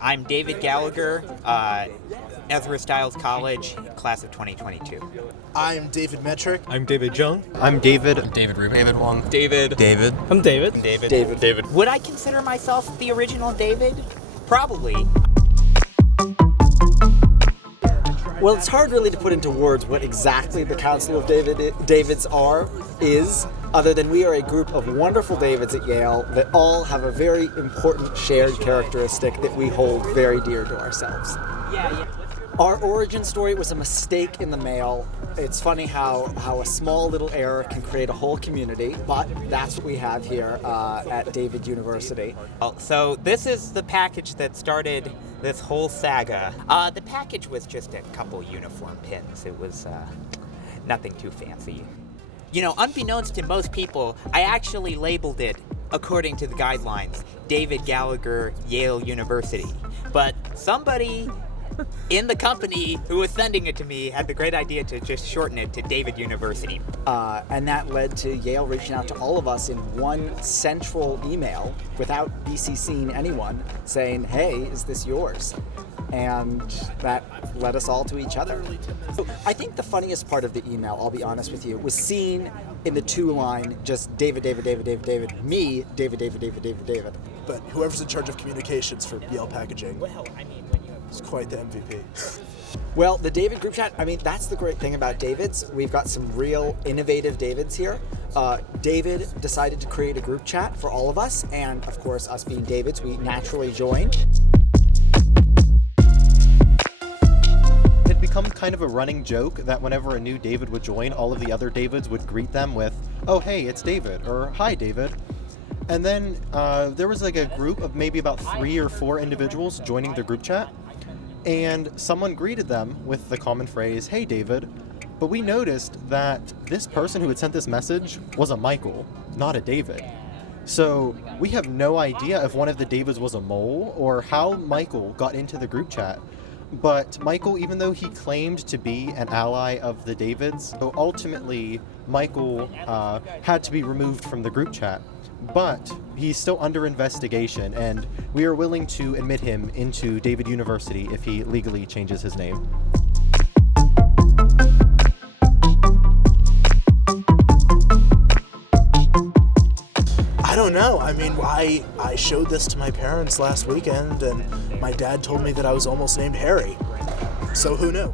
I'm David Gallagher, Ezra Stiles College, class of 2022. I'm David Metric. I'm David Jung. I'm David. I'm David Rubin. David Wong. David. David. I'm David. I'm David. David. David. Would I consider myself the original David? Probably. Well, it's hard really to put into words what exactly the Council of Davids is, other than we are a group of wonderful Davids at Yale that all have a very important shared characteristic that we hold very dear to ourselves. Yeah. Our origin story was a mistake in the mail. It's funny how a small little error can create a whole community, but that's what we have here at David University. So this is the package that started this whole saga. The package was just a couple uniform pins. It was nothing too fancy. You know, unbeknownst to most people, I actually labeled it, according to the guidelines, David Gallagher, Yale University. But somebody in the company who was sending it to me had the great idea to just shorten it to David University. And that led to Yale reaching out to all of us in one central email without BCCing anyone, saying, hey, is this yours? And that led us all to each other. I think the funniest part of the email, I'll be honest with you, was seen in the two-line, just David, me, David. But whoever's in charge of communications for Yale packaging is quite the MVP. Well, the David group chat, that's the great thing about Davids. We've got some real innovative Davids here. David decided to create a group chat for all of us, and of course, us being Davids, we naturally joined. It had become kind of a running joke that whenever a new David would join, all of the other Davids would greet them with, oh, hey, it's David, or hi, David. And then there was like a group of maybe about 3 or 4 individuals joining the group chat, and someone greeted them with the common phrase, hey, David. But we noticed that this person who had sent this message was a Michael, not a David. So we have no idea if one of the Davids was a mole or how Michael got into the group chat. But Michael, even though he claimed to be an ally of the Davids, so ultimately Michael had to be removed from the group chat. But he's still under investigation, and we are willing to admit him into David University if he legally changes his name. I don't know. I showed this to my parents last weekend, and my dad told me that I was almost named Harry. So who knew?